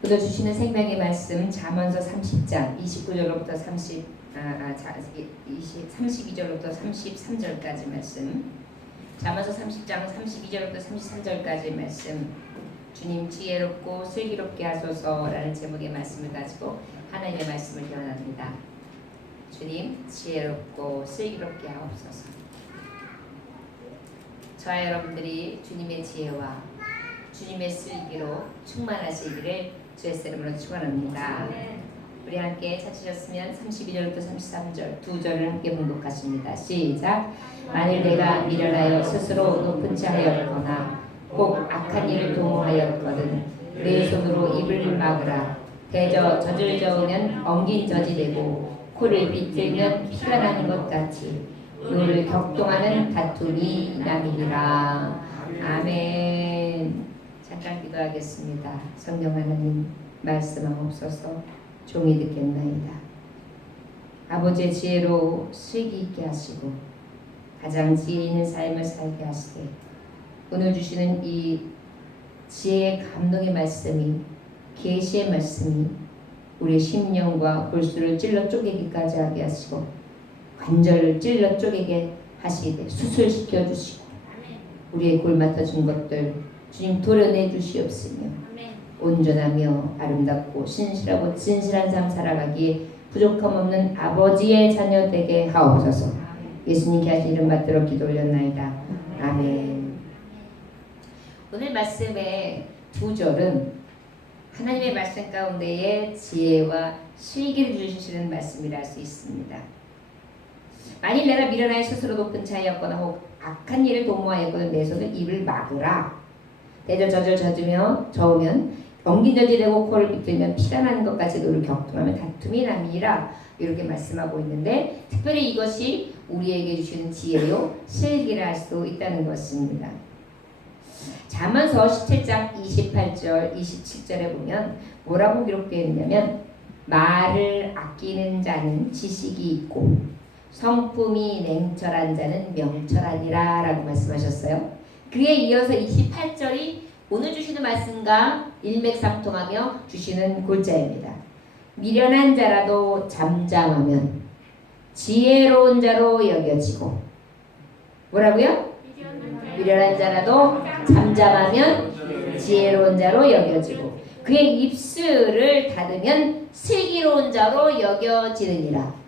오늘 주시는 생명의 말씀 잠언서 30장 29절로부터 32절로부터 33절까지 말씀. 잠언서 30장 32절로부터 33절까지 말씀. 주님 지혜롭고 슬기롭게 하소서라는 제목의 말씀을 가지고 하나님의 말씀을 전합니다. 주님 지혜롭고 슬기롭게 하옵소서. 저와 여러분들이 주님의 지혜와 주님의 슬기로 충만하시기를 주의 이름으로 축원합니다. 우리 함께 찾으셨으면 32절부터 33절 두 절을 함께 봉독하십니다. 시작. 만일 내가 미련하여 스스로 높은 채 하였거나 꼭 악한 일을 도모하였거든 내 손으로 입을 막으라. 대저 젖을 저으면 엉긴 젖이 되고 코를 비틀면 피가 나는 것 같이 너를 격동하는 다툼이 남이니라. 아멘. 잠깐 기도하겠습니다. 성령 하나님 말씀하옵소서. 종이 듣겠나이다. 아버지의 지혜로 슬기 있게 하시고 가장 지혜 있는 삶을 살게 하시되 오늘 주시는 이 지혜의 감동의 말씀이 계시의 말씀이 우리의 심령과 골수를 찔러 쪼개기까지 하게 하시고 관절을 찔러 쪼개게 하시되 수술시켜 주시고 우리의 골맡아준 것들 주님 도려내 주시옵시며 온전하며 아름답고 신실하고 진실한 삶 살아가기에 부족함 없는 아버지의 자녀 되게 하옵소서. 예수님께 하신 이름 받들어 기도 올렸나이다. 아멘. 오늘 말씀의 두 절은 하나님의 말씀 가운데에 지혜와 슬기를 주시는 말씀이라 할 수 있습니다. 만일 내가 미련하여 스스로 높은 차이였거나 혹 악한 일을 도모하였거든 내 손을 입을 막으라. 대저 젖을 저으면 엉긴 젖이 되고 코를 비틀면 피가 나는 것까지 너를 격동하면 다툼이 남이라. 이렇게 말씀하고 있는데 특별히 이것이 우리에게 주시는 지혜요 슬기를 할 수 있다는 것입니다. 잠언서 17장 28절 27절에 보면 뭐라고 기록되어 있냐면 말을 아끼는 자는 지식이 있고 성품이 냉철한 자는 명철하니라 라고 말씀하셨어요. 그에 이어서 28절이 오늘 주시는 말씀과 일맥상통하며 주시는 골자입니다. 미련한 자라도 잠잠하면 지혜로운 자로 여겨지고 뭐라고요? 미련한 자라도 잠잠하면 지혜로운 자로 여겨지고 그의 입술을 닫으면 슬기로운 자로 여겨지느니라.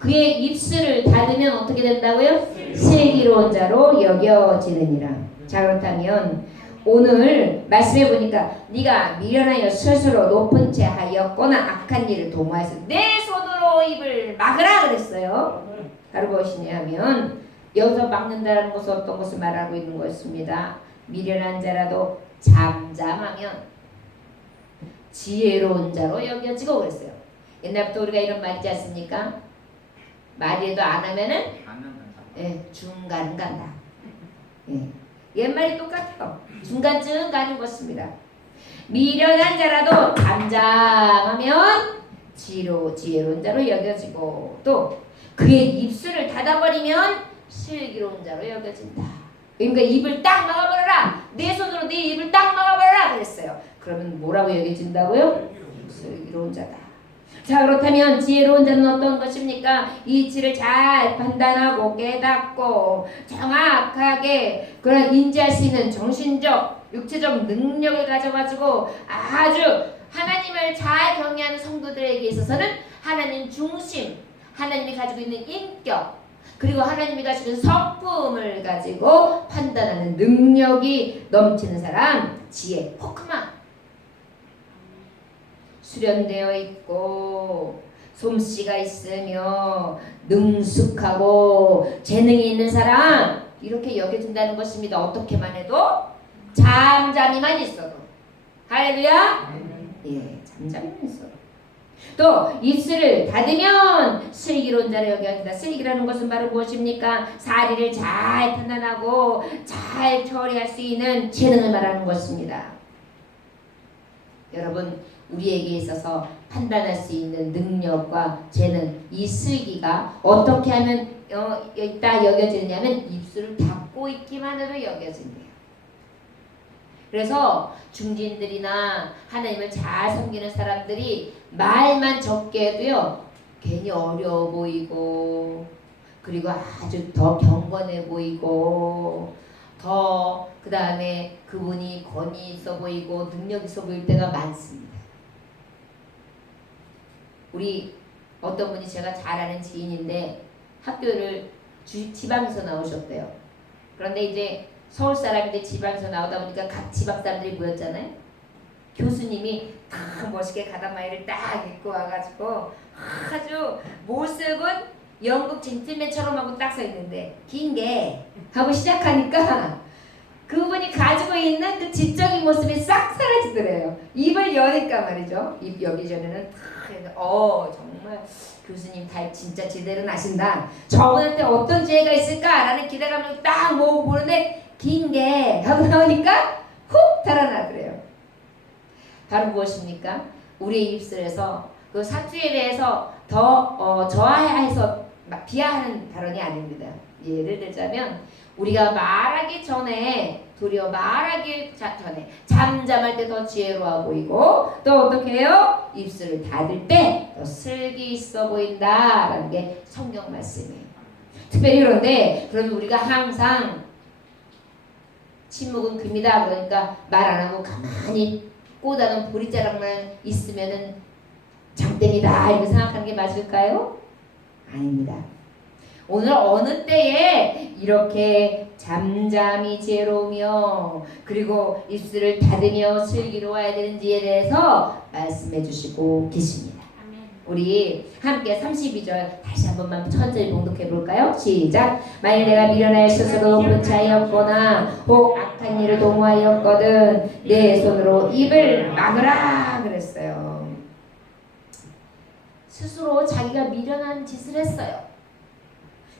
그의 입술을 닫으면 어떻게 된다고요? 슬기로운 자로 여겨지느니라. 자, 그렇다면 오늘 말씀해 보니까 네가 미련하여 스스로 높은 채 하였거나 악한 일을 도모해서 내 손으로 입을 막으라 그랬어요. 바로 무엇이냐면 여기서 막는다는 것은 어떤 것을 말하고 있는 것입니다. 미련한 자라도 잠잠하면 지혜로운 자로 여겨지고 그랬어요. 옛날부터 우리가 이런 말이지 않습니까? 말이라도 안 하면은 중간 간다. 옛말이 똑같아요. 중간쯤 가는 것입니다. 미련한 자라도 잠잠하면 지혜로운 자로 여겨지고 또 그의 입술을 닫아버리면 슬기로운 자로 여겨진다. 그러니까 입을 딱 막아버려라. 내 손으로 네 입을 딱 막아버려라 그랬어요. 그러면 뭐라고 여겨진다고요? 슬기로운 자다. 자, 그렇다면 지혜로운 자는 어떤 것입니까? 이치를 잘 판단하고 깨닫고 정확하게 그런 인지할 수 있는 정신적, 육체적 능력을 가져가지고 아주 하나님을 잘 경외하는 성도들에게 있어서는 하나님 중심, 하나님이 가지고 있는 인격, 그리고 하나님이 가지고 있는 성품을 가지고 판단하는 능력이 넘치는 사람, 지혜, 호크마. 수련되어 있고 솜씨가 있으며 능숙하고 재능이 있는 사람 이렇게 여겨진다는 것입니다. 어떻게만 해도 잠잠히만 있어도. 할렐루야. 잠잠히만 있어도. 또 입술을 닫으면 슬기로운 자로 여겨진다. 슬기라는 것은 바로 무엇입니까? 사리를 잘 판단하고 잘 처리할 수 있는 재능을 말하는 것입니다. 여러분, 우리에게 있어서 판단할 수 있는 능력과 재능, 이 슬기가 어떻게 하면 있다 여겨지느냐면 입술을 닫고 있기만 해도 여겨진대요. 그래서 중진들이나 하나님을 잘 섬기는 사람들이 말만 적게 해도요 괜히 어려워 보이고 그리고 아주 더 경건해 보이고 더 그 다음에 그분이 권위 있어 보이고 능력 있어 보일 때가 많습니다. 우리 어떤 분이 제가 잘 아는 지인인데 학교를 지방에서 나오셨대요. 그런데 이제 서울 사람인데 지방에서 나오다 보니까 각 지방 사람들이 모였잖아요. 교수님이 딱 멋있게 가다마이를 딱 입고 와가지고 아주 모습은 영국 젠틀맨처럼 하고 딱 서 있는데 긴 게 하고 시작하니까 그분이 가지고 있는 그 지적인 모습이 싹 사라지더래요. 입을 여니까 말이죠. 입 여기 전에는 정말 교수님 다 진짜 제대로 나신다. 저분한테 어떤 지혜가 있을까라는 기대감을 딱 모으고 보는데 긴 게 하고 나오니까 훅 달아나더래요. 바로 무엇입니까? 우리의 입술에서 그 사투에 대해서 더 저하해서 비하하는 발언이 아닙니다. 예를 들자면 우리가 말하기 전에 도리어 말하기 전에 잠잠할 때 더 지혜로워 보이고 또 어떻게 해요? 입술을 닫을 때 더 슬기 있어 보인다라는 게 성경 말씀이에요. 특별히 그런데 그러면 우리가 항상 침묵은 금이다 그러니까 말 안 하고 가만히 꼬다는 보리자락만 있으면은 장땡이다 이렇게 생각하는 게 맞을까요? 아닙니다. 오늘 어느 때에 이렇게 잠잠히 지혜로우며 그리고 입술을 닫으며 슬기로워야 되는지에 대해서 말씀해 주시고 계십니다. 우리 함께 32절 다시 한 번만 천천히 봉독해 볼까요? 시작. 만일 내가 미련하여 스스로 높은 자였거나 혹 악한 일을 도모하였거든 내 손으로 입을 막으라 그랬어요. 스스로 자기가 미련한 짓을 했어요.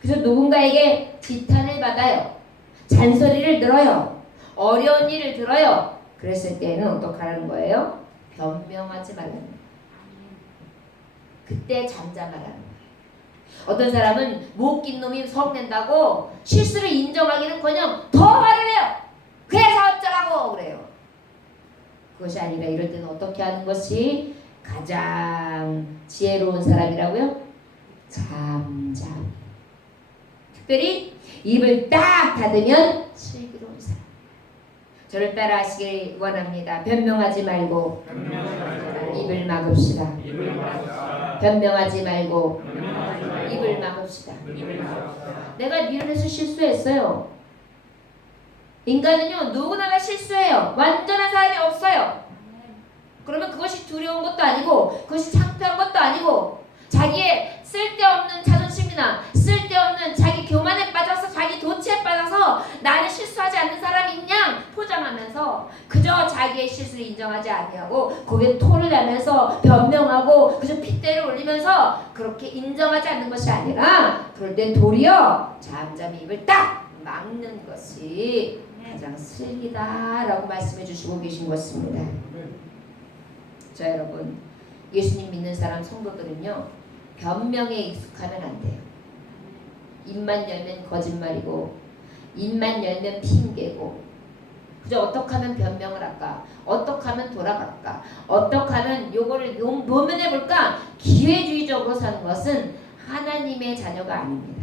그래서 누군가에게 지탄을 받아요. 잔소리를 들어요. 어려운 일을 들어요. 그랬을 때는 어떡하라는 거예요? 변명하지 말라는 거예요. 그때 잠잠하라는 거예요. 어떤 사람은 못 낀 놈이 성낸다고 실수를 인정하기는커녕 더 말을 해요. 그래서 어쩌라고 그래요. 그것이 아니라 이럴 때는 어떻게 하는 것이 가장 지혜로운 사람이라고요? 잠잠. 특별히 입을 딱 닫으면 슬기로운 사람. 저를 따라 하시길 원합니다. 변명하지 말고 입을 막읍시다. 변명하지 말고 입을 막읍시다. 내가 미련해서 실수했어요. 인간은요 누구나가 실수해요. 완전한 사람이 없어요. 그러면 그것이 두려운 것도 아니고 그것이 창피한 것도 아니고 자기의 쓸데없는 자존심이나 쓸데없는 자기 교만에 빠져서 자기 도치에 빠져서 나는 실수하지 않는 사람인 양 포장하면서 그저 자기의 실수를 인정하지 아니하고 거기에 토를 내면서 변명하고 그저 핏대를 올리면서 그렇게 인정하지 않는 것이 아니라 그럴 땐 도리어 잠잠히 입을 딱 막는 것이 가장 슬기다라고 말씀해 주시고 계신 것입니다. 자 여러분, 예수님 믿는 사람 성도들은요 변명에 익숙하면 안 돼요. 입만 열면 거짓말이고 입만 열면 핑계고 그저 어떻게 하면 변명을 할까, 어떻게 하면 돌아갈까, 어떻게 하면 요거를 노면해 볼까, 기회주의적으로 사는 것은 하나님의 자녀가 아닙니다.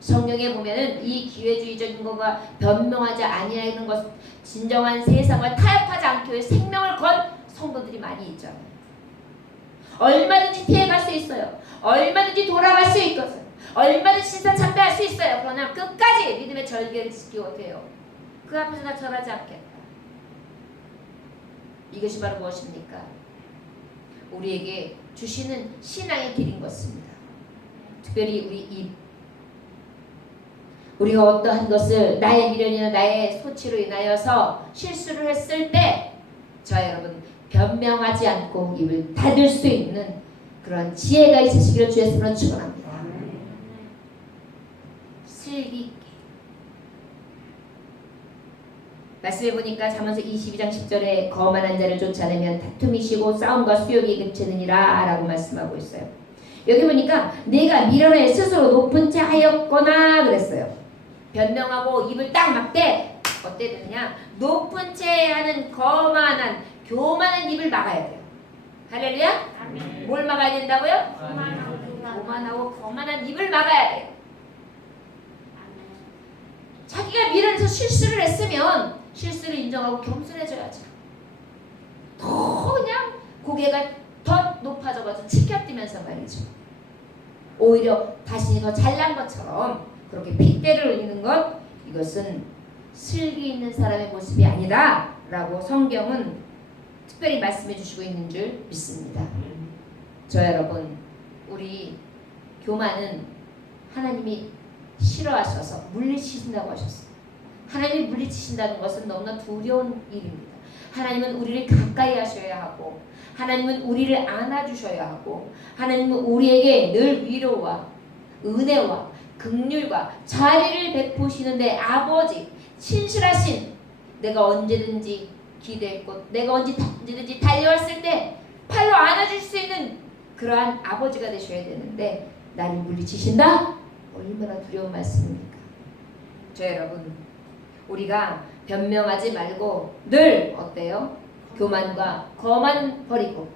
성경에 보면은 이 기회주의적인 것과 변명하지 아니하는 것, 진정한 세상을 타협하지 않기 위해 생명을 건 성도들이 많이 있잖아요. 얼마든지 피해갈 수 있어요. 얼마든지 돌아갈 수 있거든. 얼마든지 신사참배할 수 있어요. 그러나 끝까지 믿음의 절개를 지키고 돼요. 그 앞에서 나 절하지 않겠다. 이것이 바로 무엇입니까? 우리에게 주시는 신앙의 길인 것입니다. 특별히 우리가 어떠한 것을 나의 미련이나 나의 소치로 인하여서 실수를 했을 때 자 여러분 변명하지 않고 입을 닫을 수 있는 그런 지혜가 있으시기를 주의 이름으로 축원합니다. 슬기 있게 말씀해 보니까 잠언서 22장 10절에 거만한 자를 쫓아내면 다툼이 시고 싸움과 수욕이 그치느니라 라고 말씀하고 있어요. 여기 보니까 내가 미련해 스스로 높은 자하였거나 그랬어요. 변명하고 입을 딱 막되 어때 되느냐? 높은 채 하는 거만한 교만한 입을 막아야 돼요. 할렐루야? 아멘. 뭘 막아야 된다고요? 교만하고 교만하고 거만한 입을 막아야 돼요. 아멘. 자기가 미련해서 실수를 했으면 실수를 인정하고 겸손해져야죠. 더 그냥 고개가 더 높아져가지고 치켜뜨면서 말이죠. 오히려 자신이 더 잘난 것처럼 그렇게 핏대를 올리는 것, 이것은 슬기 있는 사람의 모습이 아니다 라고 성경은 특별히 말씀해 주시고 있는 줄 믿습니다. 저 여러분, 우리 교만은 하나님이 싫어하셔서 물리치신다고 하셨어요. 하나님이 물리치신다는 것은 너무나 두려운 일입니다. 하나님은 우리를 가까이 하셔야 하고, 하나님은 우리를 안아주셔야 하고, 하나님은 우리에게 늘 위로와 은혜와 긍휼과 자비를 베푸시는데 아버지, 친실하신, 내가 언제든지 기대했고 내가 언제든지 달려왔을 때 팔로 안아줄 수 있는 그러한 아버지가 되셔야 되는데 나를 물리치신다? 얼마나 두려운 말씀입니까? 저 여러분, 우리가 변명하지 말고 늘 어때요? 교만과 거만 버리고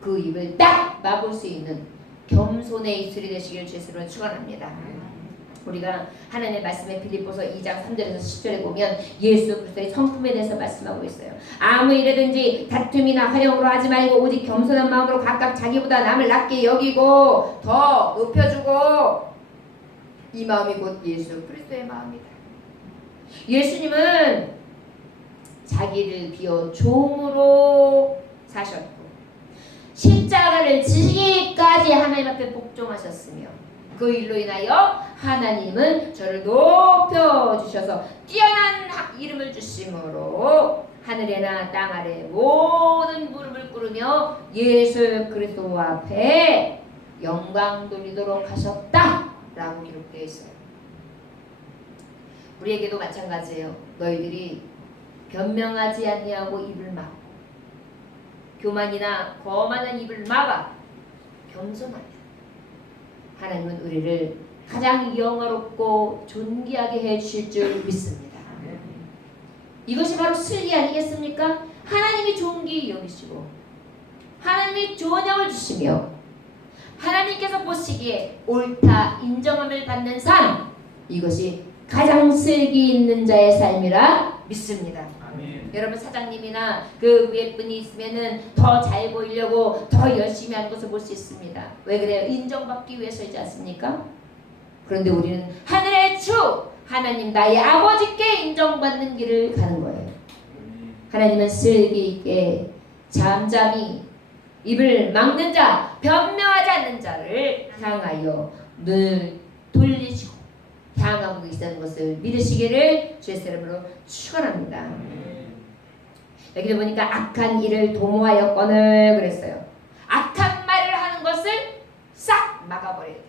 그 입을 딱 막을 수 있는 겸손의 입술이 되시길 주님으로 축원합니다. 우리가 하나님의 말씀에 빌립보서 2장 3절에서 10절에 보면 예수 그리스도의 성품에 대해서 말씀하고 있어요. 아무 일에든지 다툼이나 화형으로 하지 말고 오직 겸손한 마음으로 각각 자기보다 남을 낮게 여기고 더 높여주고, 이 마음이 곧 예수 그리스도의 마음이다. 예수님은 자기를 비워 종으로 사셨고 십자가를 지기까지 하나님 앞에 복종하셨으며 그 일로 인하여 하나님은 저를 높여주셔서 뛰어난 이름을 주심으로 하늘에나 땅 아래 모든 무릎을 꿇으며 예수 그리스도 앞에 영광 돌리도록 하셨다라고 기록되어 있어요. 우리에게도 마찬가지예요. 너희들이 변명하지 아니하고 입을 막고 교만이나 거만한 입을 막아 겸손하게, 하나님은 우리를 가장 영화롭고 존귀하게 해주실 줄 믿습니다. 이것이 바로 슬기 아니겠습니까? 하나님이 존귀히 여기시고 하나님이 좋은 영을 주시며 하나님께서 보시기에 옳다 인정함을 받는 삶, 이것이 가장 슬기 있는 자의 삶이라 믿습니다. 아멘. 여러분, 사장님이나 그 위에 분이 있으면은 더 잘 보이려고 더 열심히 하는 것을 볼 수 있습니다. 왜 그래요? 인정받기 위해서이지 않습니까? 그런데 우리는 하늘의 주 하나님 나의 아버지께 인정받는 길을 가는 거예요. 하나님은 슬기 있게 잠잠히 입을 막는 자, 변명하지 않는 자를 향하여 눈을 돌리시고 향하고 계시다는 것을 믿으시기를 주의 이름으로 축원합니다. 여기도 보니까 악한 일을 도모하였거늘 그랬어요. 악한 말을 하는 것을 싹 막아버려야 돼요.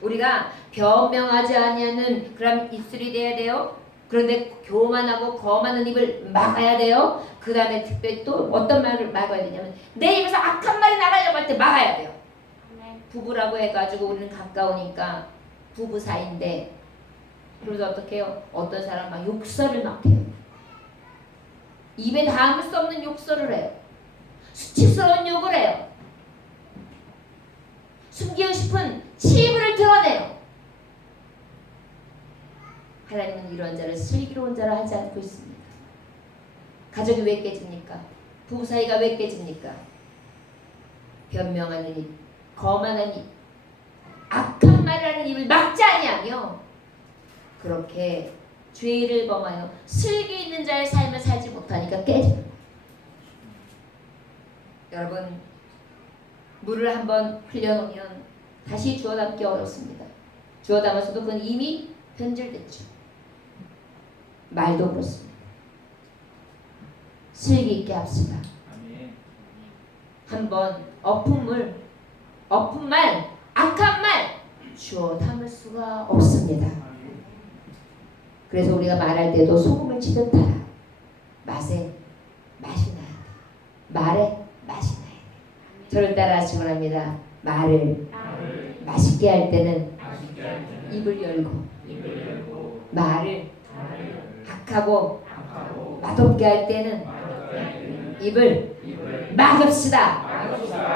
우리가 변명하지 아니하는 그런 입술이 돼야 돼요. 그런데 교만하고 거만한 입을 막아야 돼요. 그 다음에 특별히 또 어떤 말을 막아야 되냐면 내 입에서 악한 말이 나가려고 할 때 막아야 돼요. 부부라고 해가지고 우리는 가까우니까 부부 사이인데 그래서 어떻게 해요? 어떤 사람 막 욕설을 막 해요. 입에 담을 수 없는 욕설을 해요. 수치스러운 욕을 해요. 숨기고 싶은 치부를 드러내요. 하나님은 이런 자를 슬기로운 자라 하지 않고 있습니다. 가족이 왜 깨집니까? 부부 사이가 왜 깨집니까? 변명하는 입, 거만한 입, 악한 말을 하는 입을 막지 아니하며 그렇게 죄를 범하여 슬기 있는 자의 삶을 살지 못하니까 깨져요. 여러분, 물을 한번 흘려놓으면 다시 주워 담기 어렵습니다. 주워 담았어도 그건 이미 변질됐죠. 말도 그렇습니다. 슬기 있게 합시다. 한번 엎은 물, 엎은 말, 악한 말 주워 담을 수가 없습니다. 그래서 우리가 말할 때도 소금을 치듯 달아. 맛에 맛이 나야 돼. 말에 맛이 나야 돼. 저를 따라 하시기 바랍니다. 말을 맛있게 할 때는 입을 열고 말을 악하고 맛없게 할 때는 입을 막읍시다.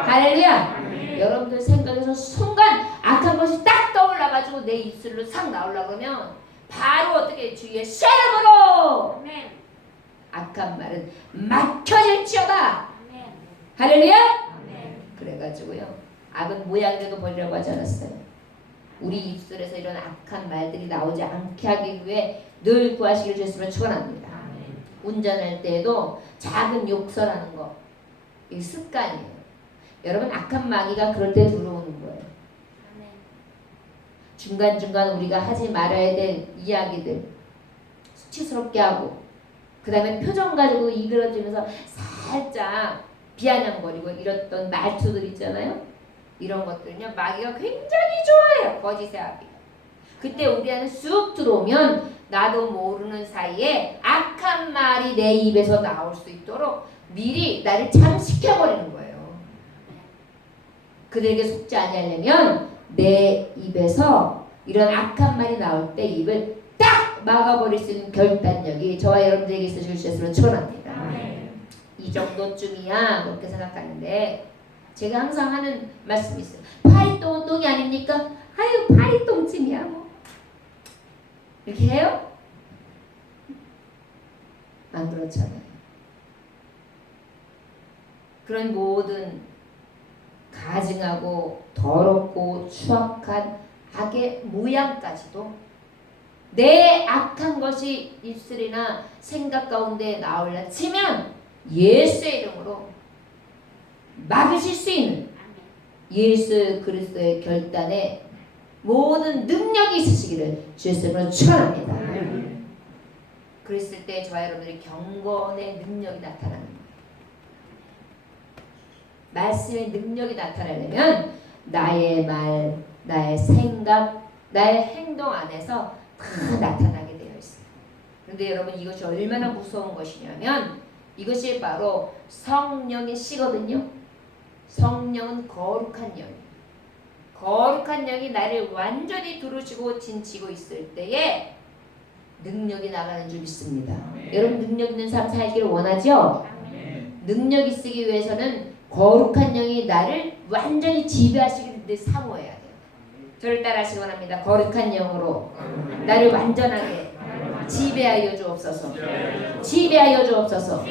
할렐루야. 여러분들 생각에서 순간 악한 것이 딱 떠올라가지고 내 입술로 싹 나오려고 그러면 바로 어떻게 주의 세름으로 아멘. 악한 말은 막혀질지어다. 아멘. 할렐루야. 아멘. 그래가지고요, 악은 모양대로 버리라고 하지 않았어요. 우리 입술에서 이런 악한 말들이 나오지 않게 하기 위해 늘 구하시기를 주였으면 축원합니다. 운전할 때에도 작은 욕설하는 거, 이 습관이에요. 여러분, 악한 마귀가 그럴 때 들어오는 거예요. 아멘. 중간중간 우리가 하지 말아야 될 이야기들 수치스럽게 하고, 그 다음에 표정 가지고 이그러지면서 살짝 비아냥거리고 이랬던 말투들 있잖아요. 이런 것들은요, 마귀가 굉장히 좋아해요. 거짓의 아비가. 그때 우리 안에 쑥 들어오면 나도 모르는 사이에 악한 말이 내 입에서 나올 수 있도록 미리 나를 잠식해버리는 거예요. 그들에게 속지 아니하려면 내 입에서 이런 악한 말이 나올 때 입을 딱 막아버릴 수 있는 결단력이 저와 여러분들에게 있으실 수 있도록 축원합니다. 이 정도쯤이야 그렇게 생각하는데, 제가 항상 하는 말씀이 있어요. 파리똥은 똥이 아닙니까? 아유, 파리똥쯤이야 뭐. 이렇게 해요? 안 그렇잖아요. 그런 모든 가증하고 더럽고 추악한 악의 모양까지도 내 악한 것이 입술이나 생각 가운데 나올라 치면 예수의 이름으로 막으실 수 있는 예수 그리스도의 결단에 모든 능력이 있으시기를 주의 이름으로 축원합니다. 그랬을 때 저와 여러분들이 경건의 능력이 나타나는 거예요. 말씀의 능력이 나타나려면 나의 말, 나의 생각, 나의 행동 안에서 다 나타나게 되어 있어요. 그런데 여러분, 이것이 얼마나 무서운 것이냐면 이것이 바로 성령의 씨거든요. 성령은 거룩한 영이에요. 거룩한 영이 나를 완전히 두르시고 진치고 있을 때에 능력이 나가는 줄 믿습니다. 여러분, 능력 있는 삶 살기를 원하죠? 능력 있기 위해서는 거룩한 영이 나를 완전히 지배하시기를 사모해야 돼요. 저를 따라하시기 원합니다. 거룩한 영으로 나를 완전하게 지배하여 주옵소서. 지배하여 주옵소서.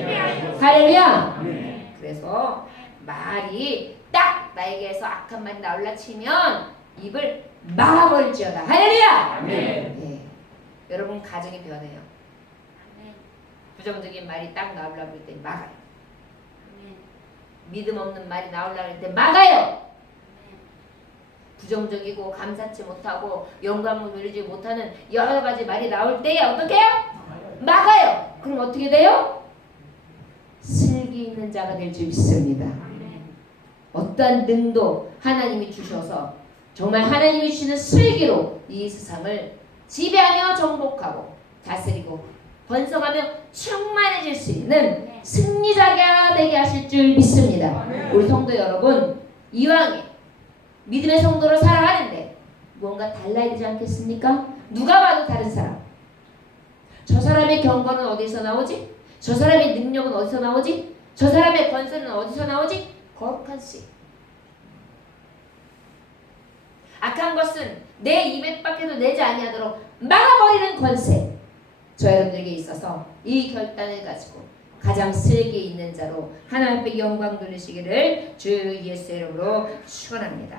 할렐루야. 그래서 말이 딱 나에게서 악한 말이 나올라 치면 입을 막아버릴지어다. 할렐루야. 네. 여러분, 가정이 변해요. 부정적인 말이 딱 나오려고 할 때 막아요. 믿음 없는 말이 나오려고 할 때 막아요. 부정적이고 감사치 못하고 영광을 누리지 못하는 여러 가지 말이 나올 때에 어떻게 해요? 막아요. 그럼 어떻게 돼요? 슬기 있는 자가 될 줄 믿습니다. 어떠한 능도 하나님이 주셔서 정말 하나님이 주시는 슬기로 이 세상을 지배하며 정복하고 다스리고 번성하며 충만해질 수 있는 승리자가 되게 하실 줄 믿습니다. 우리 성도 여러분, 이왕에 믿음의 성도로 살아가는데 뭔가 달라야 되지 않겠습니까? 누가 봐도 다른 사람. 저 사람의 경건은 어디서 나오지? 저 사람의 능력은 어디서 나오지? 저 사람의 권세는 어디서 나오지? 거룩한 씨. 악한 것은 내 입에 밖에도 내지 아니하도록 막아버리는 권세. 저 여러분들에게 있어서 이 결단을 가지고 가장 슬기 있는 자로 하나님 앞에 영광 돌리시기를 주 예수의 이름으로 축원합니다.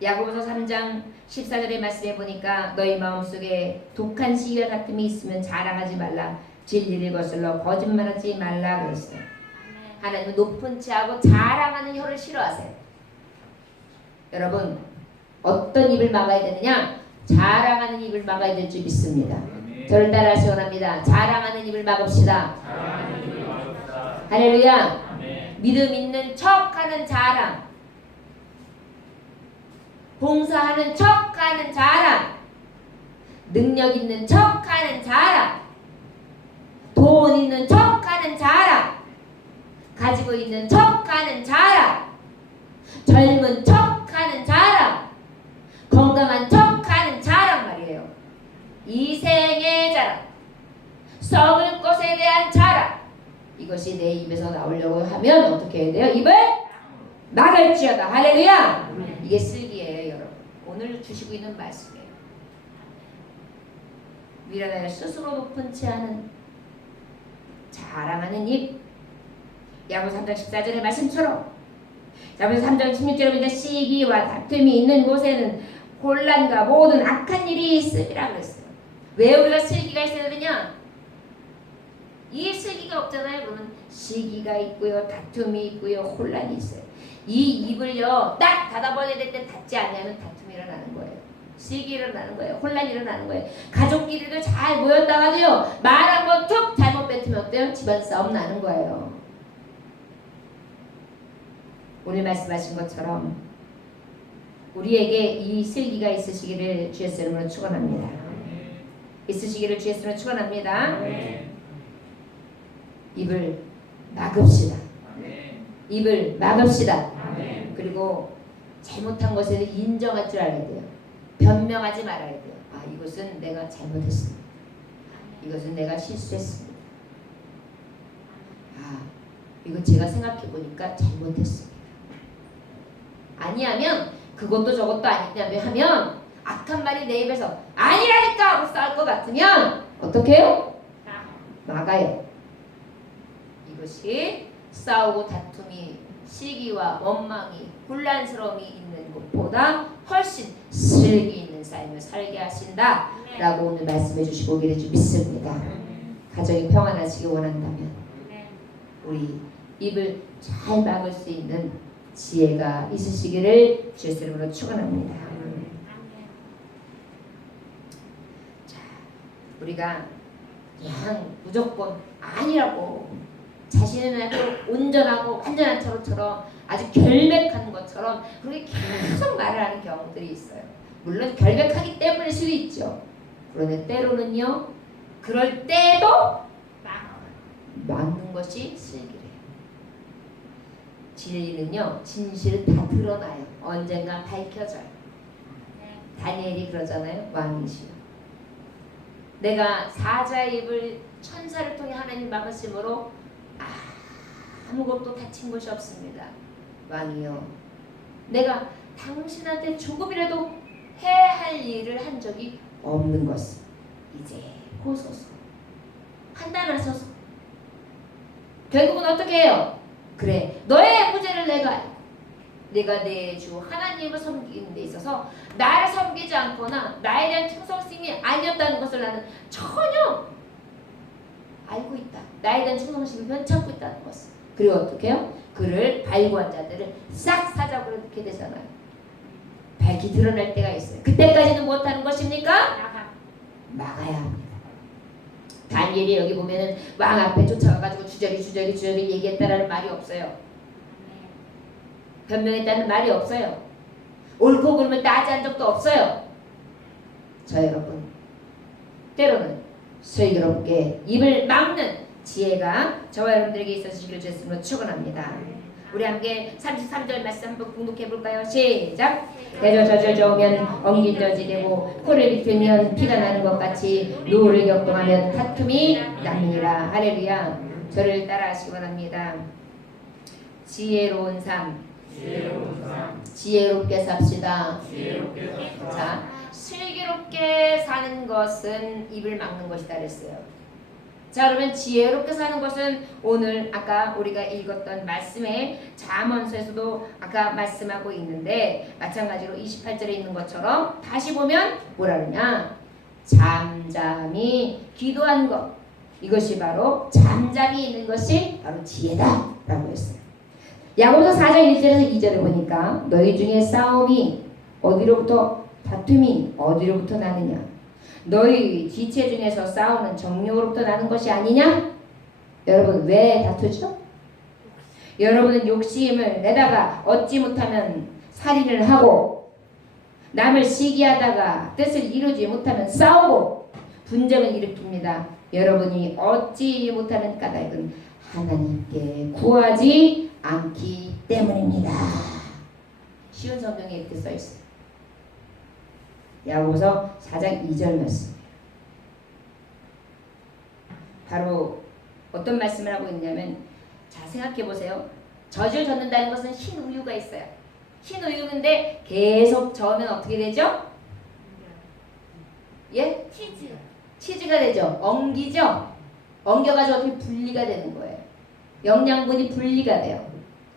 야고보서 3장 14절의 말씀에 보니까 너희 마음속에 독한 시기와 같음이 있으면 자랑하지 말라. 진리를 거슬러 거짓말하지 말라 그랬어요. 하나님은 높은 체하고 자랑하는 혀를 싫어하세요. 여러분, 어떤 입을 막아야 되느냐? 자랑하는 입을 막아야 될 줄 믿습니다. 저를 따라 하시 원합니다. 자랑하는 입을 막읍시다. 할렐루야. 믿음 있는 척하는 자랑, 봉사하는 척하는 자랑, 능력 있는 척하는 자랑, 돈 있는 척하는 자랑, 가지고 있는 척하는 자랑, 젊은 척하는 자랑, 건강한 척하는 자랑 말이에요. 이생의 자랑, 썩을 것에 대한 자랑, 이것이 내 입에서 나오려고 하면 어떻게 해야 돼요? 입을 막을지어다. 할렐루야. 이게 슬기예요, 여러분. 오늘 주시고 있는 말씀이에요. 미련하여 스스로 높은 채하는 자랑하는 입. 야고보서 3장 14절의 말씀처럼 야고보서 3장 16절에 보니까 시기와 다툼이 있는 곳에는 혼란과 모든 악한 일이 있으리라 그랬어요. 왜 우리가 슬기가 있어야 되냐? 이 슬기가 없잖아요. 그러면 시기가 있고요, 다툼이 있고요, 혼란이 있어요. 이 입을요 딱 닫아버려야 될 때 닫지 않으면 다툼이 일어나는 거예요. 시기 일어나는 거예요. 혼란이 일어나는 거예요. 가족끼리도 잘 모였다가도요 말 한번 툭 잘못 뱉으면 어때요? 집안 싸움 나는 거예요. 오늘 말씀하신 것처럼 우리에게 이 슬기가 있으시기를 주의 이름으로 축원합니다. 있으시기를 주의 이름으로 축원합니다. 입을 막읍시다. 입을 막읍시다. 그리고 잘못한 것에 대해 인정할 줄 알아야 돼요. 변명하지 말아야 돼요. 아, 이것은 내가 잘못했습니다. 이것은 내가 실수했습니다. 아, 이거 제가 생각해 보니까 잘못했습니다. 아니하면 그것도 저것도 아니냐며 하면 악한 말이 내 입에서 아니라니까 하고 싸울 것 같으면 어떻게 해요? 막아요. 이것이 싸우고 다툼이 시기와 원망이 혼란스러움이 있는 것보다 훨씬 슬기 있는 삶을 살게 하신다 라고 오늘 말씀해 주시고 오기를 믿습니다. 가정이 평안하시기 원한다면 우리 입을 잘 막을 수 있는 지혜가 있으시기를 주의 이름으로 축원합니다. 자, 우리가 그냥 무조건 아니라고 자신은 아주 온전하고 완전한 처럼 아주 결백한 것처럼 그렇게 계속 말을 하는 경우들이 있어요. 물론 결백하기 때문일 수도 있죠. 그런데 때로는요 그럴 때도 막는 것이 슬기래요. 진리는요 진실을 다 드러나요. 언젠가 밝혀져요. 다니엘이 그러잖아요. 왕이시여, 내가 사자의 입을 천사를 통해 하나님 막으심으로 아무것도 다친 것이 없습니다. 왕이여, 내가 당신한테 조금이라도 해야 할 일을 한 적이 없는 것을 이제 보소서. 판단하소서. 결국은 어떻게 해요? 그래, 너의 무죄를 내가 알고 내가 내 주 하나님을 섬기는 데 있어서 나를 섬기지 않거나 나에 대한 충성심이 아니었다는 것을 나는 전혀 알고 있다. 나에 대한 충성심을 변찮고 있다는 것을. 그리고 어떻게 해요? 그를 발구한 자들을 싹 사자고로 넣게 되잖아요. 밝히 드러날 때가 있어요. 그때까지는 못하는 것입니까? 막아야 합니다. 다니엘이 여기 보면은 왕 앞에 쫓아가가지고 주저리 얘기했다라는 말이 없어요. 변명했다는 말이 없어요. 옳고 그르면 따지한 적도 없어요. 저 여러분, 때로는 슬기롭게 입을 막는 지혜가 저와 여러분들에게 있어주시기를 주님으로 축원합니다. 우리 함께 33절 말씀 한번 공독해 볼까요? 시작. 대저 저절 저으면 엉긴 젖이 되고 코를 비틀면 피가 나는 것 같이 노를 격동하면 다툼이 납니다. 할렐루야. 저를 따라하시기 원합니다. 지혜로운 삶, 지혜롭게 삽시다. 자, 슬기롭게 사는 것은 입을 막는 것이다 그랬어요. 자, 그러면 지혜롭게 사는 것은 오늘 아까 우리가 읽었던 말씀에 잠언서에서도 아까 말씀하고 있는데 마찬가지로 28절에 있는 것처럼 다시 보면 뭐라 그러냐? 잠잠히 기도한 것, 이것이 바로 잠잠히 있는 것이 바로 지혜다 라고 했어요. 야고보서 4장 1절에서 2절에 보니까 너희 중에 싸움이 어디로부터, 다툼이 어디로부터 나느냐? 너희 지체 중에서 싸우는 정욕으로부터 나는 것이 아니냐? 여러분, 왜 다투죠? 여러분은 욕심을 내다가 얻지 못하면 살인을 하고, 남을 시기하다가 뜻을 이루지 못하면 싸우고 분쟁을 일으킵니다. 여러분이 얻지 못하는 까닭은 하나님께 구하지 않기 때문입니다. 쉬운 성경에 이렇게 써 있어요. 야고보서 4장 2절 말씀. 바로 어떤 말씀을 하고 있냐면, 자 생각해 보세요. 젖을 젓는다는 것은 흰 우유가 있어요. 흰 우유인데 계속 저으면 어떻게 되죠? 예? 치즈. 치즈가 되죠. 엉기죠. 엉겨가지고 어떻게 분리가 되는 거예요. 영양분이 분리가 돼요.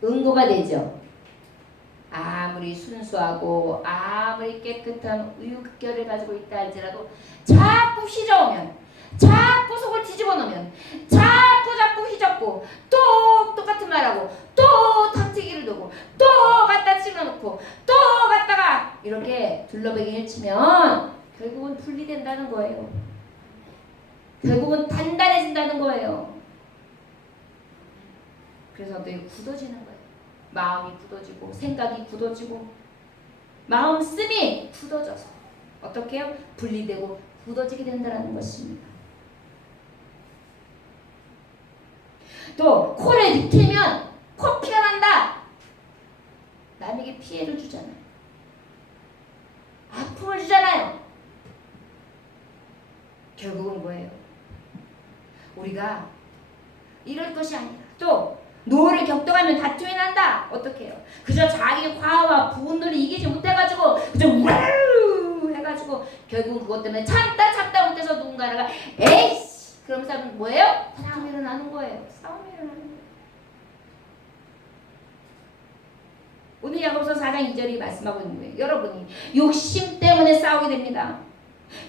응고가 되죠. 아무리 순수하고 아무리 깨끗한 우유결을 가지고 있다 할지라도 자꾸 휘저으면, 자꾸 속을 뒤집어 놓으면, 자꾸 휘젓고 또 똑같은 말하고 또 탁튀기를 두고 또 갖다 집어넣고 또 갖다가 이렇게 둘러베기를 치면 결국은 분리된다는 거예요. 결국은 단단해진다는 거예요. 그래서 늘 굳어지는 거예요. 마음이 굳어지고 생각이 굳어지고 마음씀이 굳어져서 어떻게 해요? 분리되고 굳어지게 된다는 것입니다. 또 코를 비틀면 코피가 난다. 남에게 피해를 주잖아요. 아픔을 주잖아요. 결국은 뭐예요? 우리가 이럴 것이 아니라 또 노를 격동하면 다툼이 난다. 어떻게 해요? 그저 자기 과와 분노를 이기지 못해가지고 그저 우르르 해가지고 결국 그것 때문에 참다 못해서 누군가가 에이씨 그러면서 뭐예요? 다툼이 일어나는 거예요. 싸움이 일어나는 거예요. 오늘 야고보서 4장 2절이 말씀하고 있는 거예요. 여러분이 욕심 때문에 싸우게 됩니다.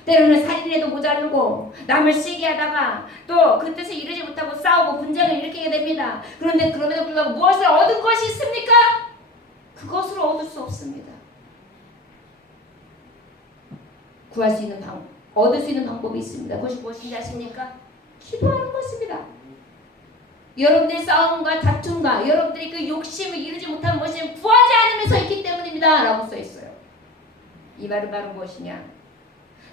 때로는 살인해도 모자르고 남을 시기 하다가 또 그 뜻을 이루지 못하고 싸우고 분쟁을 일으키게 됩니다. 그런데 그럼에도 불구하고 무엇을 얻은 것이 있습니까? 그것으로 얻을 수 없습니다. 구할 수 있는 방법, 얻을 수 있는 방법이 있습니다. 그것이 무엇인지 아십니까? 기도하는 것입니다. 여러분들의 싸움과 다툼과 여러분들이 그 욕심을 이루지 못한 것은 구하지 않으면서 있기 때문입니다. 라고 써 있어요. 이 말은 바로 무엇이냐?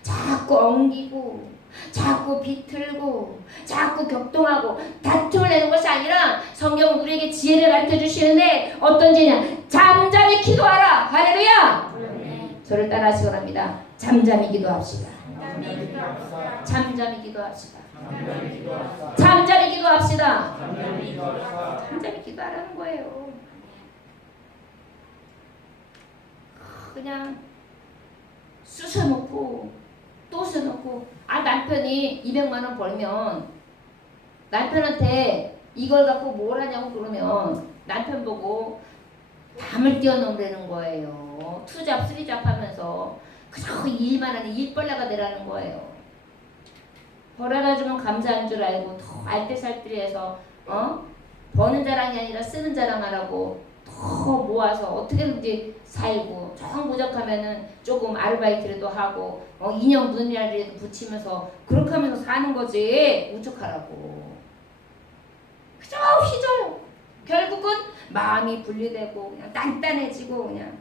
자꾸 엉기고 자꾸 비틀고 자꾸 격동하고 다툼을 내는 것이 아니라 성경은 우리에게 지혜를 가르쳐 주시는데 어떤 지혜냐? 잠잠히 기도하라. 할렐루야. 네. 저를 따라 하시기 바랍니다. 잠잠히 기도합시다. 잠잠히 잠잠히 기도합시다. 기도합시다. 잠잠히 기도합시다. 잠잠히 기도합시다. 잠잠히 기도합시다. 잠잠히 기도하라는 거예요. 그냥 쑤셔놓고 또 쑤셔놓고 남편이 200만 원 벌면 남편한테 이걸 갖고 뭘 하냐고 그러면 남편 보고 담을 띄워놓으라는 거예요. 투잡 쓰리잡 하면서 그저 일만 하는 일벌레가 되라는 거예요. 벌어다 주면 감사한 줄 알고 더 알뜰살뜰해서 버는 자랑이 아니라 쓰는 자랑하라고 더 모아서 어떻게든지 살고 정 부족하면은 조금 아르바이트라도 하고 인형 눈이라도 붙이면서 그렇게 하면서 사는 거지 우죽하라고. 그저 휘저요. 결국은 마음이 분리되고 그냥 단단해지고 그냥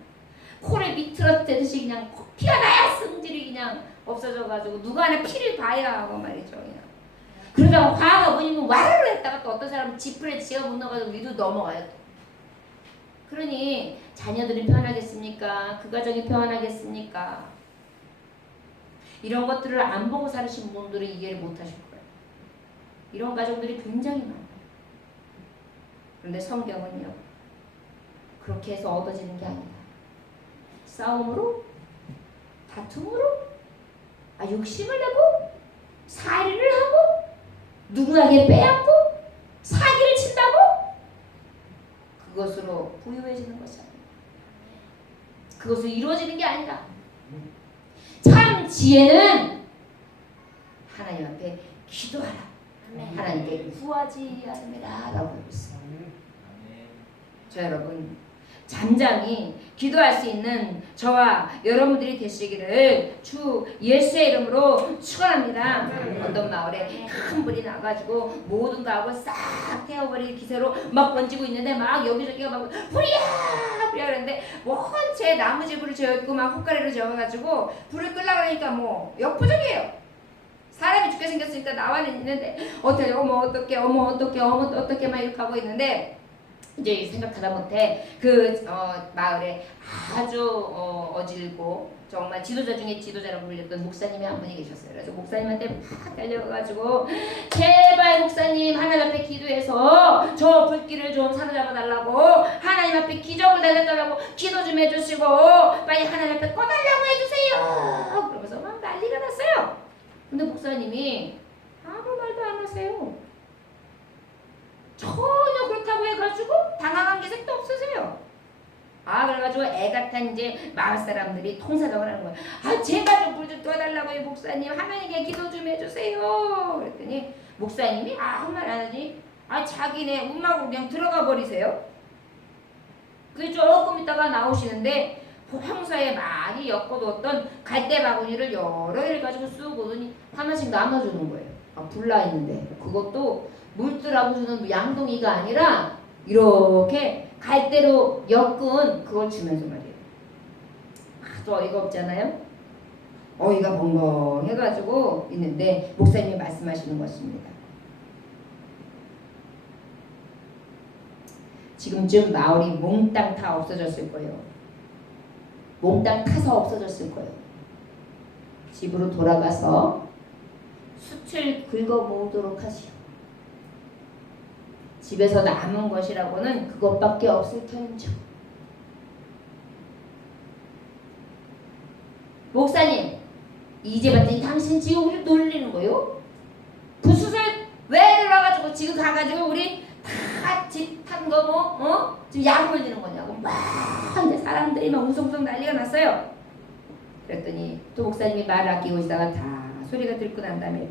코를 비틀어대듯이 그냥 피가 나야 승질이 그냥 없어져가지고 누가 하나 피를 봐야 하고 말이죠. 그냥 그러다가 화가 뭐냐면 와르르 했다가 또 어떤 사람은 지푸레 지가 못 넣어가지고 위로 넘어가요. 또. 그러니 자녀들이 편하겠습니까? 그 가정이 편하겠습니까? 이런 것들을 안 보고 살으신 분들은 이해를 못 하실 거예요. 이런 가정들이 굉장히 많아요. 그런데 성경은요. 그렇게 해서 얻어지는 게 아니다. 싸움으로, 다툼으로, 욕심을 내고, 살인을 하고, 누구에게 빼앗고, 사기를 친다고? 그것으로 부유해지는 것이 아니다. 그것으로 이루어지는 게 아니다. 참 지혜는 하나님 앞에 기도하라. 하나님께 구하지 않으라 라고 하고 있어요. 저 여러분 잠잠히 기도할 수 있는 저와 여러분들이 되시기를 주 예수의 이름으로 축원합니다. 어떤 마을에 큰 불이 나가지고 모든 가옥을 싹 태워버릴 기세로 막 번지고 있는데 막 여기저기가 막 불이야 그러는데 원체 나무집으로 지어있고 막 헛가리로 지어가지고 불을 끄려고 하니까 뭐 역부족이에요. 사람이 죽게 생겼으니까 나와는 있는데 어떻게 어떻게 어떻게 막 이렇게 하고 있는데 이제 생각하다 못해 그 마을에 아주 어질고 정말 지도자 중에 지도자라고 불렸던 목사님이 한 분이 계셨어요. 그래서 목사님한테 막 달려가가지고 제발 목사님 하나님 앞에 기도해서 저 불길을 좀 사로잡아 달라고, 하나님 앞에 기적을 달려달라고 기도 좀 해주시고 빨리 하나님 앞에 꺼달라고 해주세요. 그러면서 막 난리가 났어요. 근데 목사님이 아무 말도 안 하세요. 전혀 그렇다고 해가지고 당황한 기색도 없으세요. 그래가지고 애가 탄 이제 마을 사람들이 통사정을 하는 거예요. 제가 좀 물 좀 떠달라고요 목사님, 하나님께 기도 좀 해주세요. 그랬더니 목사님이 아무 말 안 하니 자기네 운막으로 그냥 들어가 버리세요. 그 조금 있다가 나오시는데 황사에 많이 엮어뒀던 갈대 바구니를 여러 개를 가지고 쑥 오더니 하나씩 나눠주는 거예요. 불나 있는데 그것도 물들하고 주는 양동이가 아니라 이렇게 갈대로 엮은 그걸 주면서 말이에요. 아주 어이가 없잖아요. 어이가 벙벙해가지고 있는데 목사님이 말씀하시는 것입니다. 지금쯤 마을이 몽땅 다 없어졌을 거예요. 몽땅 타서 없어졌을 거예요. 집으로 돌아가서 숯을 긁어 모으도록 하시오. 집에서 남은 것이라고는 그것밖에 없을 터인죠. 목사님, 이제 봤더니 당신 지금 우리 놀리는 거요? 그 숯을 왜 들어가지고 지금 가가지고 우리 다 집 탄 거 지금 약 올리는 거냐고 막 이제 사람들이 막 웅성웅성 난리가 났어요. 그랬더니 또 목사님이 말을 아끼고 있다가 다 소리가 들고 난 다음에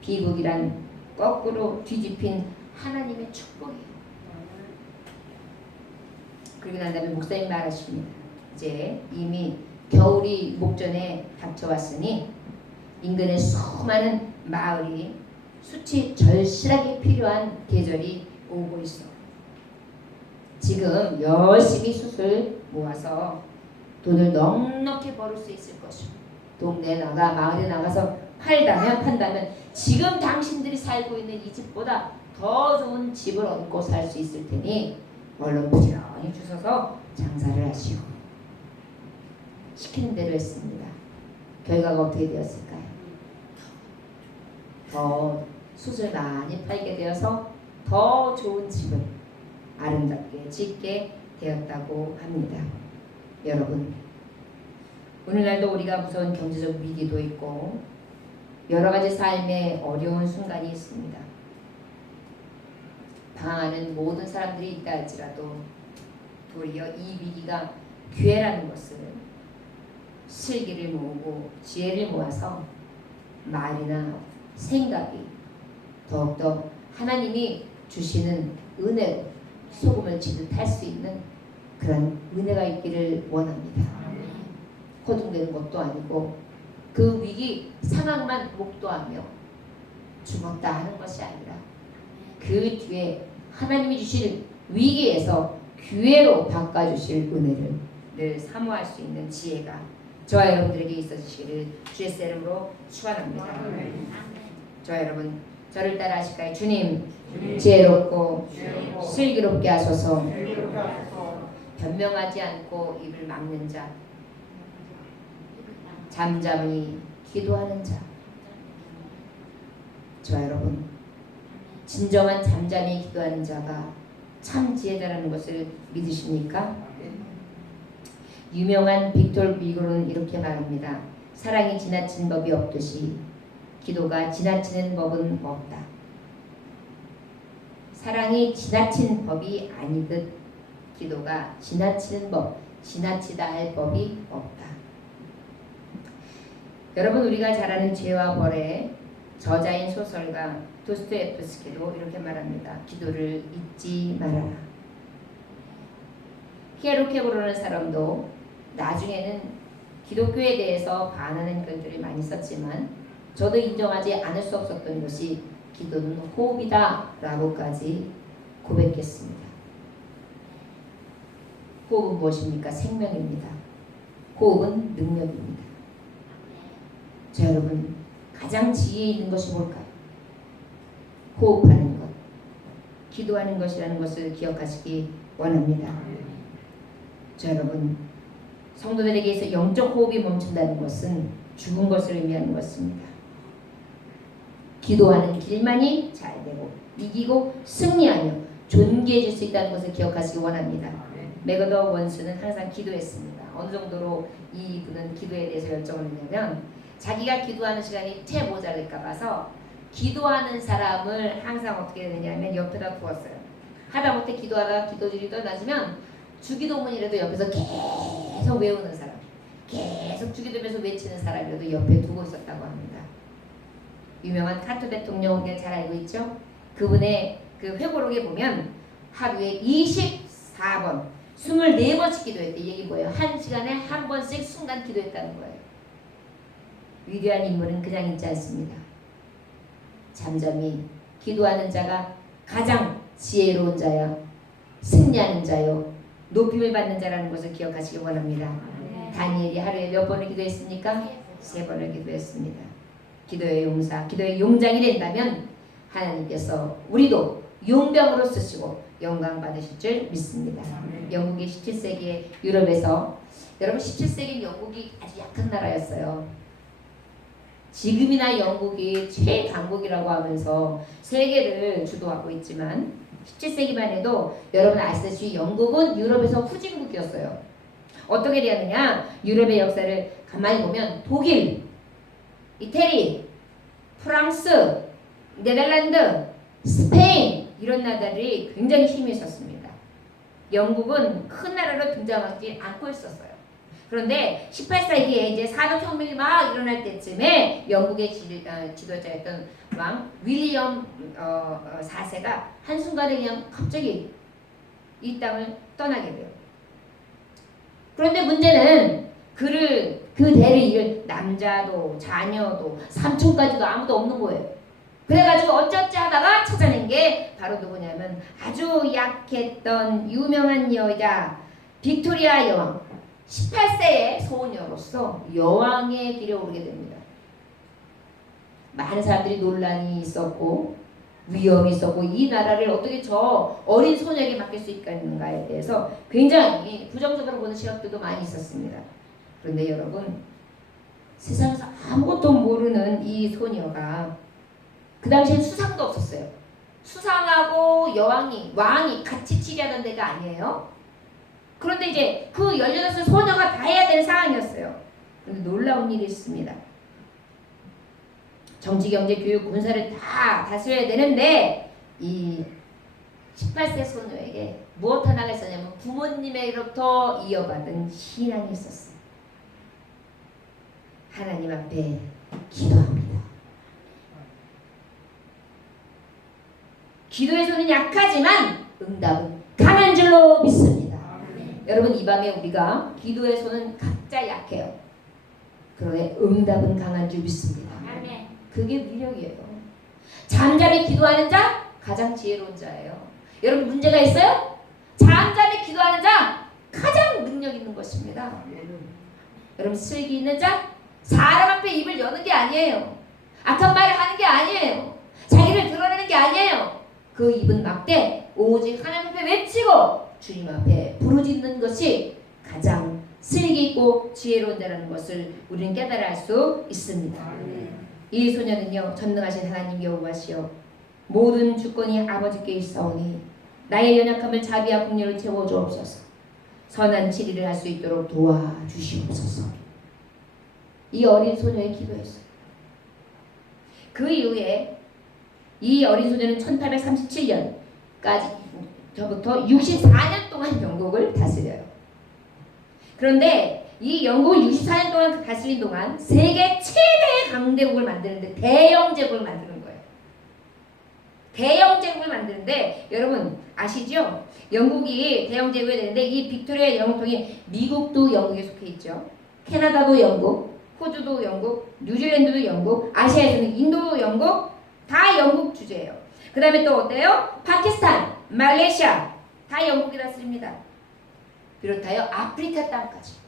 비극이란 거꾸로 뒤집힌 하나님의 축복이에요. 그리고 난 다음에 목사님 말하십니다. 이제 이미 겨울이 목전에 닥쳐왔으니 인근의 수많은 마을이 숯이 절실하게 필요한 계절이 오고 있어. 지금 열심히 숯을 모아서 돈을 넉넉히 벌을 수 있을 것이고, 동네에 나가 마을에 나가서 판다면 지금 당신들이 살고 있는 이 집보다 더 좋은 집을 얻고 살 수 있을 테니 얼른 부지런히 주셔서 장사를 하시고. 시키는 대로 했습니다. 결과가 어떻게 되었을까요? 더 숯을 많이 팔게 되어서 더 좋은 집을 아름답게 짓게 되었다고 합니다. 여러분, 오늘날도 우리가 무서운 경제적 위기도 있고 여러 가지 삶의 어려운 순간이 있습니다. 방황하는 모든 사람들이 있다 할지라도 도리어 이 위기가 기회라는 것을 슬기를 모으고 지혜를 모아서 말이나 생각이 더욱더 하나님이 주시는 은혜로 소금을 지듯 할 수 있는 그런 은혜가 있기를 원합니다. 허둥대는 것도 아니고 그 위기 상황만 목도하며 죽었다 하는 것이 아니라 그 뒤에 하나님이 주실 위기에서 기회로 바꿔주실 은혜를 늘 사모할 수 있는 지혜가 저와 여러분들에게 있어지시기를 주의 이름으로 축원합니다. 저와 여러분, 저를 따라 하실까요? 주님, 지혜롭고 슬기롭게 하소서. 변명하지 않고 입을 막는 자, 잠잠히 기도하는 자. 저와 여러분, 진정한 잠잠히 기도하는 자가 참 지혜자라는 것을 믿으십니까? 유명한 빅토르 비고는 이렇게 말합니다. 사랑이 지나친 법이 없듯이 기도가 지나치는 법은 없다. 사랑이 지나친 법이 아니듯 기도가 지나치는 법, 지나치다 할 법이 없다. 여러분, 우리가 잘 아는 죄와 벌의 저자인 소설가 도스토옙스키도 이렇게 말합니다. 기도를 잊지 말아라. 히에로케고라는 사람도 나중에는 기독교에 대해서 반하는 글들을 많이 썼지만 저도 인정하지 않을 수 없었던 것이 기도는 호흡이다 라고까지 고백했습니다. 호흡은 무엇입니까? 생명입니다. 호흡은 능력입니다. 자, 여러분, 가장 지혜 있는 것이 뭘까요? 호흡하는 것, 기도하는 것이라는 것을 기억하시기 원합니다. 자, 여러분, 성도들에게서 영적 호흡이 멈춘다는 것은 죽은 것을 의미하는 것입니다. 기도하는 길만이 잘 되고 이기고 승리하며 존귀해질 수 있다는 것을 기억하시기 원합니다. 매거더 원수는 항상 기도했습니다. 어느 정도로 이분은 기도에 대해서 열정을 했냐면 자기가 기도하는 시간이 채 모자랄까 봐서 기도하는 사람을 항상 어떻게 되냐면 옆에다 두었어요. 하다못해 기도하다가 기도질이 떠나지면 주기도문이라도 옆에서 계속 외우는 사람, 계속 주기도면서 외치는 사람이라도 옆에 두고 있었다고 합니다. 유명한 카토 대통령 우리가 잘 알고 있죠? 그분의 그 회고록에 보면 하루에 24번 24번씩 기도했대. 이게 뭐예요? 한 시간에 한 번씩 순간 기도했다는 거예요. 위대한 인물은 그냥 있지 않습니다. 잠잠히 기도하는 자가 가장 지혜로운 자요, 승리하는 자요, 높임을 받는 자라는 것을 기억하시기 원합니다. 다니엘이 하루에 몇 번을 기도했습니까? 3번을 기도했습니다. 기도의 용사, 기도의 용장이 된다면 하나님께서 우리도 용병으로 쓰시고 영광 받으실 줄 믿습니다. 영국이 17세기에 유럽에서, 여러분 17세기 영국이 아주 약한 나라였어요. 지금이나 영국이 최강국이라고 하면서 세계를 주도하고 있지만 17세기만 해도 여러분 아시다시피 영국은 유럽에서 후진국이었어요. 어떻게 되었느냐? 유럽의 역사를 가만히 보면 독일, 이태리, 프랑스, 네덜란드, 스페인 이런 나라들이 굉장히 힘이 있었습니다. 영국은 큰 나라로 등장하지 않고 있었어요. 그런데 18세기에 이제 산업혁명이 막 일어날 때쯤에 영국의 지도자였던 왕 윌리엄 4세가 한순간에 그냥 갑자기 이 땅을 떠나게 돼요. 그런데 문제는 그 대를 이을 남자도 자녀도 삼촌까지도 아무도 없는 거예요. 그래가지고 어쩌지 하다가 찾아낸 게 바로 누구냐면 아주 약했던 유명한 여자 빅토리아 여왕, 18세의 소녀로서 여왕의 길에 오르게 됩니다. 많은 사람들이 논란이 있었고 위험이 있었고 이 나라를 어떻게 저 어린 소녀에게 맡길 수 있겠는가에 대해서 굉장히 부정적으로 보는 시각들도 많이 있었습니다. 그런데 여러분, 세상에서 아무것도 모르는 이 소녀가 그 당시엔 수상도 없었어요. 수상하고 왕이 같이 치리하던 데가 아니에요. 그런데 이제 그 18살 소녀가 다 해야 되는 상황이었어요. 그런데 놀라운 일이 있습니다. 정치, 경제, 교육, 군사를 다 다스려야 되는데 이 18세 소녀에게 무엇 하나가 있었냐면 부모님에게로부터 이어받은 신앙이 있었어요. 하나님 앞에 기도합니다. 기도의 손은 약하지만 응답은 강한 줄로 믿습니다. 여러분, 이 밤에 우리가 기도의 손은 각자 약해요. 그러나 응답은 강한 줄 믿습니다. 그게 위력이에요. 잠잠히 기도하는 자 가장 지혜로운 자예요. 여러분, 문제가 있어요? 잠잠히 기도하는 자 가장 능력 있는 것입니다. 여러분, 슬기 있는 자 사람 앞에 입을 여는 게 아니에요. 악한 말을 하는 게 아니에요. 자기를 드러내는 게 아니에요. 그 입은 막되 오직 하나님 앞에 외치고 주님 앞에 부르짖는 것이 가장 슬기 있고 지혜로운 자라는 것을 우리는 깨달아 알 수 있습니다. 이 소녀는요, 전능하신 하나님 여호와시여, 모든 주권이 아버지께 있사오니 나의 연약함을 자비와 긍휼을 채워 주옵소서. 선한 치리를 할 수 있도록 도와주시옵소서. 이 어린 소녀의 기도였어요. 그 이후에 이 어린 소녀는 1837년까지 저부터 64년 동안 영국을 다스려요. 그런데 이 영국을 64년 동안 다스린 동안 세계 최대의 강대국을 만드는데 대영 제국을 만드는 거예요. 대영 제국을 만드는데 여러분 아시죠? 영국이 대영 제국이 되는데 이 빅토리아 영토이 미국도 영국에 속해 있죠. 캐나다도 영국, 호주도 영국, 뉴질랜드도 영국, 아시아에서는 인도 영국, 다 영국 주제예요. 그 다음에 또 어때요? 파키스탄, 말레이시아 다 영국이 다스립니다. 비롯하여 아프리카 땅까지.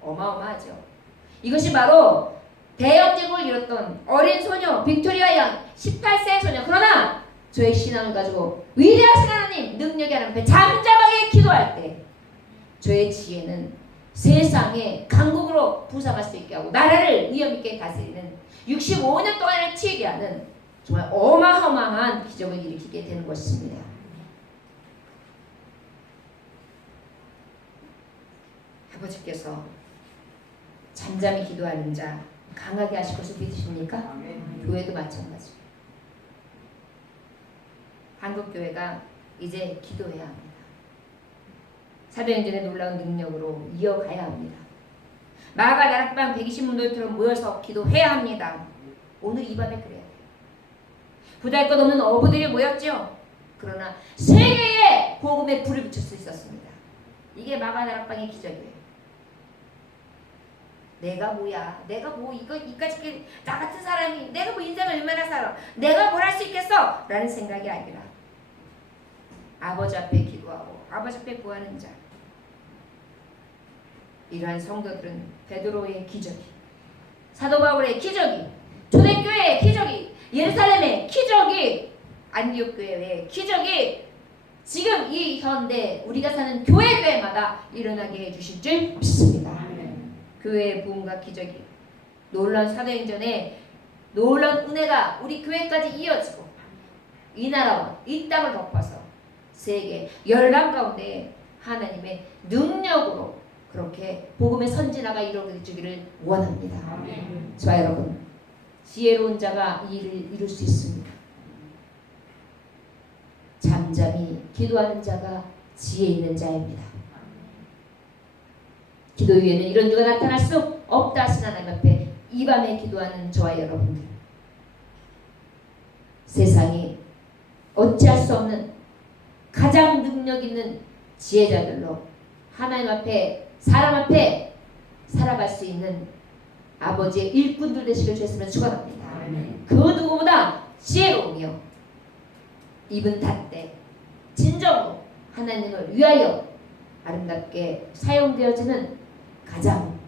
어마어마하죠. 이것이 바로 대영 제국을 이뤘던 어린 소녀 빅토리아 양 18세 소녀. 그러나 저의 신앙을 가지고 위대하신 하나님 능력의 하나님 앞에 잠잠하게 기도할 때 저의 지혜는 세상에 강국으로 부상할 수 있게 하고 나라를 위험 있게 다스리는 65년 동안을 치게 하는 정말 어마어마한 기적을 일으키게 되는 것입니다. 아버지께서 잠잠히 기도하는 자 강하게 하실 것을 믿으십니까? 교회도 마찬가지입니다. 한국교회가 이제 기도해야 합니다. 사도행전의 놀라운 능력으로 이어가야 합니다. 마가 다락방 120문들처럼 모여서 기도해야 합니다. 오늘 이 밤에 그래야 돼요. 보잘것없는 어부들이 모였죠. 그러나 세계에 복음의 불을 붙일 수 있었습니다. 이게 마가 다락방의 기적이에요. 내가 뭐야? 내가 뭐 이까짓 나 같은 사람이 내가 뭐 인생을 얼마나 살아? 내가 뭘 할 수 있겠어? 라는 생각이 아니라 아버지 앞에 기도하고 아버지 앞에 구하는 자. 이러한 성도들은 베드로의 기적이, 사도 바울의 기적이, 초대교회의 기적이, 예루살렘의 기적이, 안디옥 교회의 기적이 지금 이 현대 우리가 사는 교회마다 일어나게 해주실 줄 믿습니다. 교회의 부흥과 기적이 놀라운 사도행전에 놀라운 은혜가 우리 교회까지 이어지고 이 나라와 이 땅을 덮어서 세계 열방 가운데 하나님의 능력으로 그렇게 복음의 선진화가 이루어지기를 원합니다. 자 여러분, 지혜로운 자가 이 일을 이룰 수 있습니다. 잠잠히 기도하는 자가 지혜 있는 자입니다. 기도 위에는 이런 누가 나타날 수 없다 하신 하나님 앞에 이 밤에 기도하는 저와 여러분들, 세상이 어찌할 수 없는 가장 능력 있는 지혜자들로 하나님 앞에 사람 앞에 살아갈 수 있는 아버지의 일꾼들 되시길 주였으면 축원합니다. 그 누구보다 지혜로우며 입은 닫되 진정으로 하나님을 위하여 아름답게 사용되어지는 가장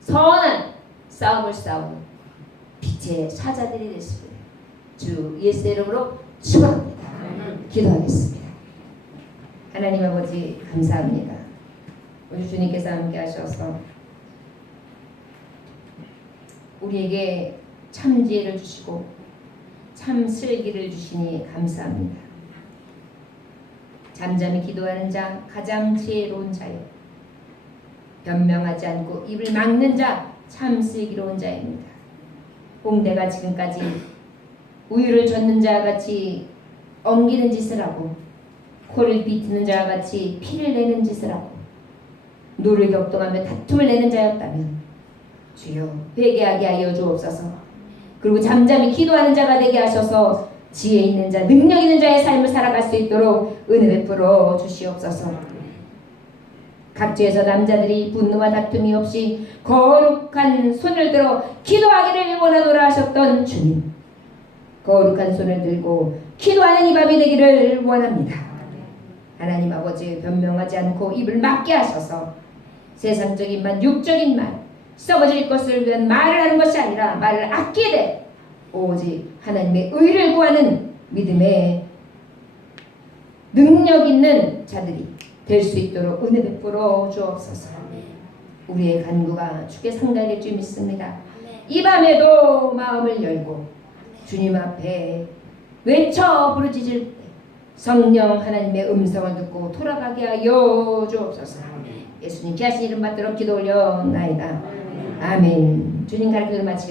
선한 싸움을 싸우는 빛의 사자들이 되시길 주 예수의 이름으로 축원합니다. 기도하겠습니다. 하나님 아버지 감사합니다. 우리 주님께서 함께 하셔서 우리에게 참 지혜를 주시고 참 슬기를 주시니 감사합니다. 잠잠히 기도하는 자 가장 지혜로운 자요, 변명하지 않고 입을 막는 자 참 슬기로운 자입니다. 홍대가 지금까지 우유를 젓는 자와 같이 엉기는 짓을 하고 코를 비트는 자와 같이 피를 내는 짓을 하고 노를 격동하며 다툼을 내는 자였다면 주여 회개하게 하여 주옵소서. 그리고 잠잠히 기도하는 자가 되게 하셔서 지혜 있는 자, 능력 있는 자의 삶을 살아갈 수 있도록 은혜 베풀어 주시옵소서. 각지에서 남자들이 분노와 다툼이 없이 거룩한 손을 들어 기도하기를 원하노라 하셨던 주님, 거룩한 손을 들고 기도하는 이 밤이 되기를 원합니다. 하나님 아버지, 변명하지 않고 입을 막게 하셔서 세상적인 말, 육적인 말, 썩어질 것을 위한 말을 하는 것이 아니라 말을 아끼되 오직 하나님의 의를 구하는 믿음의 능력 있는 자들이 될 수 있도록 은혜 베풀어 주옵소서. 우리의 간구가 주께 상달될 줄 믿습니다. 이 밤에도 마음을 열고 주님 앞에 외쳐 부르짖을 때 성령 하나님의 음성을 듣고 돌아가게 하여 주옵소서. 예수님 귀하신 이름 받들어 기도 올려나이다. 아멘. 주님 가르침을 마치